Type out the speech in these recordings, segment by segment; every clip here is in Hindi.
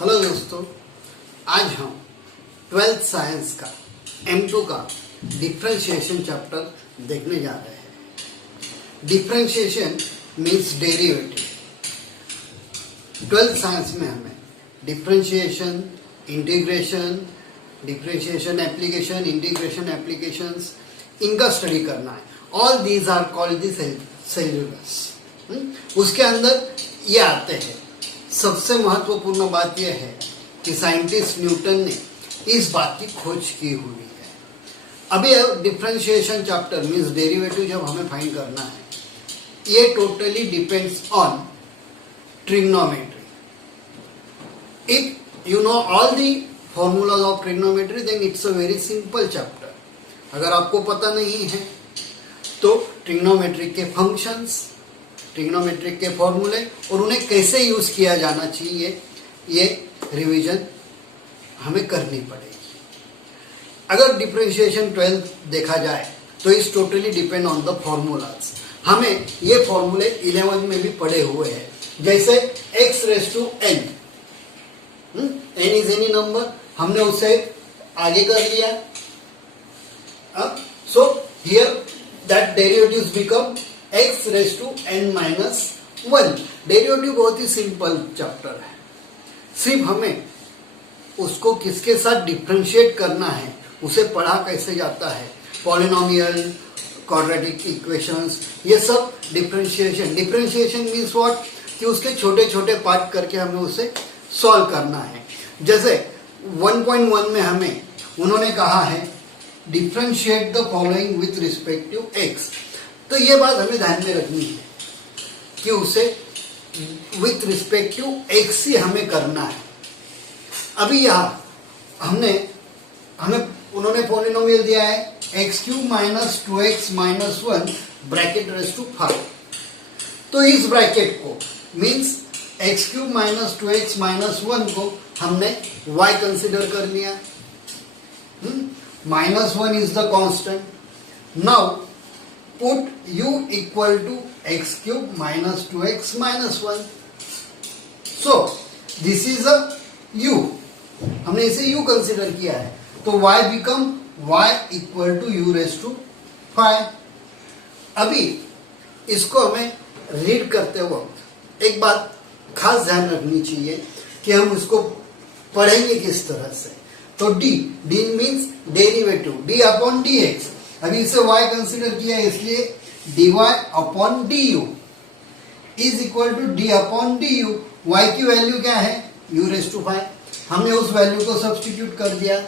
हेलो दोस्तों, आज हम 12th साइंस का M2 का डिफरेंशिएशन चैप्टर देखने जा रहे हैं। Differentiation means derivative. 12th science में हमें differentiation, integration, differentiation application, integration applications, इनका स्टडी करना है। All these are called the सेल्यूलस। उसके अंदर ये आते हैं। सबसे महत्वपूर्ण बात यह है कि साइंटिस्ट न्यूटन ने इस बात की खोज की हुई है। अभी डिफरेंशिएशन चैप्टर मीन्स डेरिवेटिव जब हमें फाइंड करना है, ये totally depends on trigonometry. If you know all the formulas of trigonometry then it's a very simple chapter. अगर आपको पता नहीं है तो ट्रिग्नोमेट्री के फंक्शंस, ट्रिग्नोमेट्रिक के फॉर्मूले और उन्हें कैसे यूज किया जाना चाहिए, ये रिवीजन हमें करनी पड़ेगी। अगर डिफरेंशिएशन 12 देखा जाए तो इस totally depend on the formulas. हमें ये फॉर्मूले 11 में भी पढ़े हुए हैं, जैसे x raise to n, n is any number, हमने उसे आगे कर लिया। So here that derivatives become x raise to n minus 1। Derivative बहुत ही सिंपल चैप्टर है, सिर्फ हमें उसको किसके साथ डिफरेंशिएट करना है, उसे पढ़ा कैसे जाता है। पॉलिनोमियल, क्वाड्रेटिक इक्वेशंस, ये सब डिफरेंशिएशन। डिफरेंशिएशन मीन्स व्हाट, कि उसके छोटे छोटे पार्ट करके हमें उसे सॉल्व करना है। जैसे 1.1 में हमें उन्होंने कहा है differentiate the following with respect to x। तो ये बात हमें ध्यान में रखनी है कि उसे विथ रिस्पेक्ट टू x ही हमें करना है। अभी यहाँ हमें उन्होंने पॉलिनोमियल दिया है x³ minus 2x minus 1 bracket raise to 5। तो इस ब्रैकेट को means x³ minus 2x minus 1 को हमने y कंसिडर कर लिया। -1 is the constant. Now put u equal to x³ minus 2x minus 1. So this is a u, हमने इसे u कंसिडर किया है, तो y become y equal to u raised to 5। अभी इसको हमें रीड करते वक्त एक बात खास ध्यान रखनी चाहिए कि हम इसको पढ़ेंगे किस तरह से। तो d means derivative, d upon dx। अभी इसे y कंसिडर किया है, इसलिए dy upon du is equal to d upon du। y की वैल्यू क्या है, u रेज टू 5। हमने उस वैल्यू को सब्स्टिट्यूट कर दिया,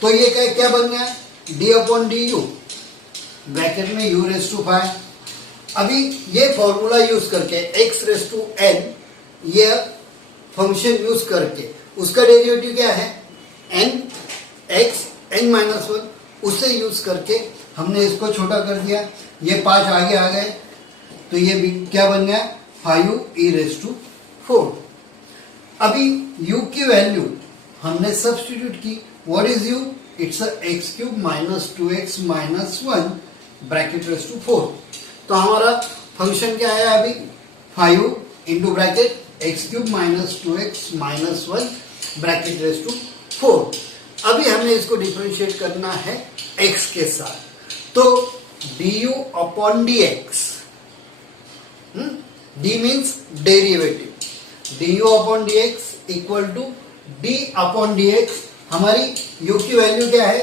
तो ये क्या बन गया, d अपॉन du ब्रैकेट में u रेज टू 5। अभी ये फॉर्मूला यूज करके x रेज टू n, ये फंक्शन यूज करके उसका डेरिवेटिव क्या है, n x n माइनस 1, उसे यूज करके हमने इसको छोटा कर दिया। ये 5 आगे आ गए, तो ये भी क्या बन गया, 5e रेज टू 4। अभी u की वैल्यू हमने सब्स्टिट्यूट की। What is u, it's x³ minus 2x minus 1 bracket raise to 4। तो हमारा फंक्शन क्या है अभी, 5 into bracket x³ minus 2x minus 1 bracket raise to 4। अभी हमें इसको डिफरेंशिएट करना है x के साथ, तो du upon dx, d means derivative, du upon dx equal to d upon dx। हमारी u की वैल्यू क्या है,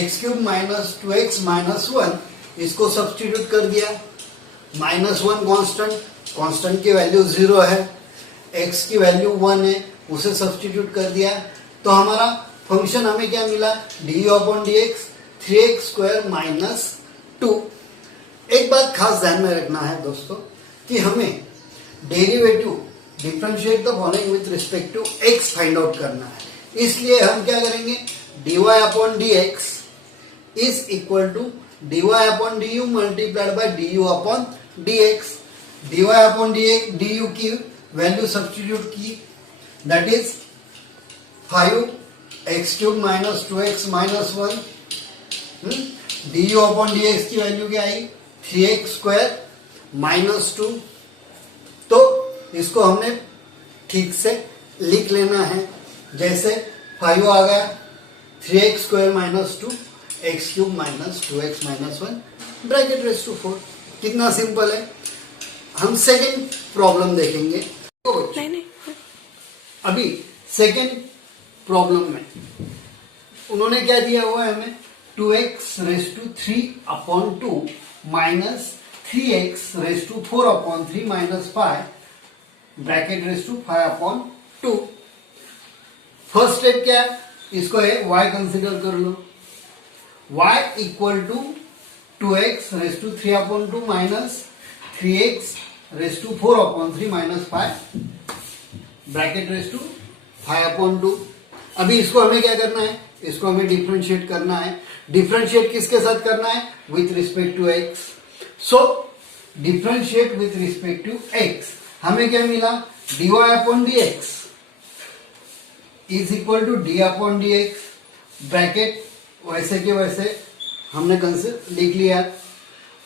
x³ माइनस 2x माइनस 1, इसको सब्स्टिट्यूट कर दिया। -1 कांस्टेंट की वैल्यू 0 है, x की वैल्यू 1 है, उसे सब्स्टिट्यूट कर दिया। तो हमारा फंक्शन हमें क्या मिला, du upon dx 3x square minus 2। एक बात खास ध्यान में रखना है दोस्तों कि हमें derivative differentiate the following with respect to x find out करना है। इसलिए हम क्या करेंगे, dy upon dx is equal to dy upon du multiplied by du upon dx। dy upon du की वैल्यू सब्स्टिट्यूट की, that is 5x³ minus 2x minus 1। du upon dx की वैल्यू क्या आई, 3x स्क्वायर माइनस 2। तो इसको हमने ठीक से लिख लेना है। जैसे 5 आ गया, 3x square minus 2 x cube minus 2x minus 1 bracket raise to 4। कितना सिंपल है। हम सेकेंड प्रॉब्लम देखेंगे। अभी सेकेंड प्रॉब्लम में उन्होंने क्या दिया हुआ है हमें, 2x raise to 3 upon 2 minus 3x raise to 4 upon 3 minus 5 bracket raise to 5 upon 2। First step क्या है, इसको y कंसिडर कर लो। y equal to 2x raise to 3 upon 2 minus 3x raise to 4 upon 3 minus 5 bracket raise to 5 upon 2। अभी इसको हमें क्या करना है, इसको हमें डिफरेंशिएट करना है। डिफरेंशिएट किसके साथ करना है, with respect to x। So differentiate with respect to x, हमें क्या मिला, dy upon dx is equal to d upon dx bracket वैसे के वैसे हमने लिख लिया।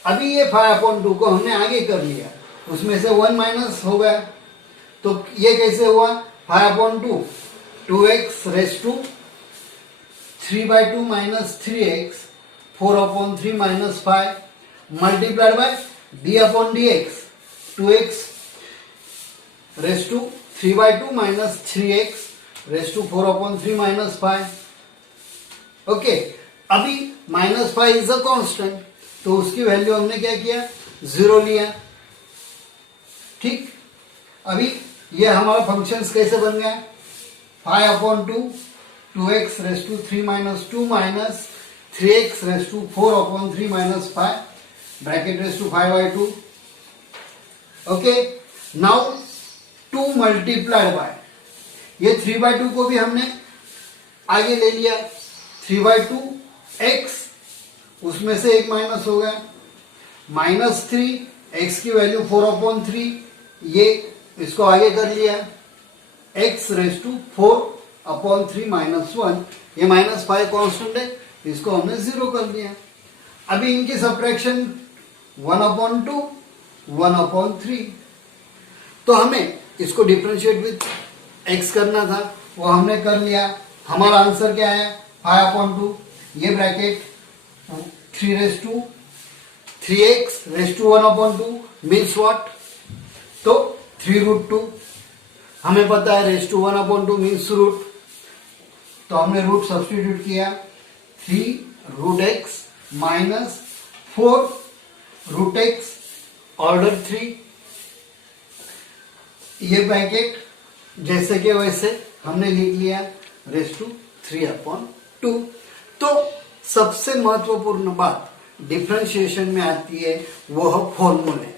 अभी ये 5 अपॉन 2 को हमने आगे कर लिया, उसमें से 1 माइनस हो गया, तो ये कैसे हुआ, 5 upon 2 2x raise to 3/2 minus 3x 4 upon 3 minus 5 multiplied by d upon dx 2x raise to 3/2 minus 3x raise to 4 upon 3 minus 5। Okay, अभी माइनस 5 इज अ कांस्टेंट, तो उसकी वैल्यू हमने क्या किया, 0 लिया। ठीक, अभी ये हमारा फंक्शंस कैसे बन गया, 5 upon 2 2x raise to 3 minus 2 minus 3x raise to 4 upon 3 minus 5 bracket raise to 5/2। Okay, now 2 multiplied by ये 3/2 को भी हमने आगे ले लिया, 3/2 x, उसमें से एक माइनस हो गया, माइनस 3 x की वैल्यू 4 अपॉन 3, ये इसको आगे कर लिया, x raise to 4 upon 3 minus 1, ये माइनस 5 कॉन्स्टेंट है, इसको हमने 0 कर दिया। अभी इनकी सब्ट्रैक्शन 1 अपॉन 2 1 अपॉन 3, तो हमें इसको डिफरेंशिएट विथ x करना था, वो हमने कर लिया। हमारा आंसर क्या है, 5 अपॉन 2, ये bracket 3 raise to 3x raise to 1 upon 2 means what, तो 3√2। हमें पता है raise to 1 upon 2 means root, तो हमने रूट सब्स्टिट्यूट किया, 3√x माइनस 4√x ऑर्डर 3, ये ब्रैकेट जैसे के वैसे हमने लिख लिया, रेस टू 3 अपॉन 2। तो सबसे महत्वपूर्ण बात डिफरेंशिएशन में आती है, वो है फॉर्मूले।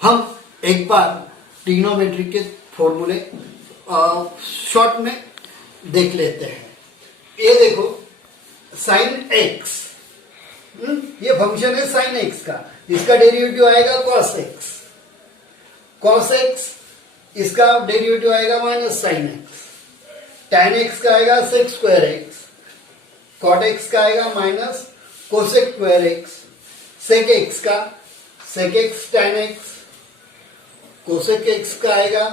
हम एक बार ट्रिग्नोमेट्री के फॉर्मूले शॉर्ट में देख लेते हैं। ये देखो, साइन x, ये फंक्शन है साइन x का, इसका डेरिवेटिव आएगा cos x, cos x इसका डेरिवेटिव आएगा minus sine x, tan x का आएगा sec square x, cot x का आएगा minus cosec square x, sec x का sec x tan x, cosec x का आएगा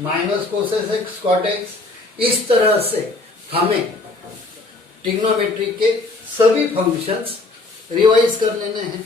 minus cosec x cot x। इस तरह से हमें ट्रिग्नोमेट्री के सभी फंक्शंस रिवाइज कर लेने हैं।